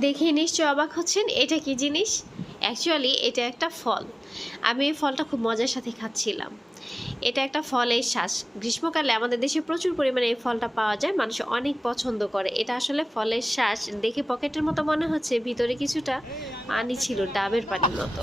দেখে নিশ্চয় অবাক হচ্ছেন এটা কি জিনিস। অ্যাকচুয়ালি এটা একটা ফল। আমি এই ফলটা খুব মজার সাথে খাচ্ছিলাম। এটা একটা ফলের শ্বাস। গ্রীষ্মকালে আমাদের দেশে প্রচুর পরিমাণে এই ফলটা পাওয়া যায়, মানুষ অনেক পছন্দ করে। এটা আসলে ফলের শ্বাস। দেখে পকেটের মতো মনে হচ্ছে, ভিতরে কিছুটা পানি ছিল, ডাবের পানির মতো।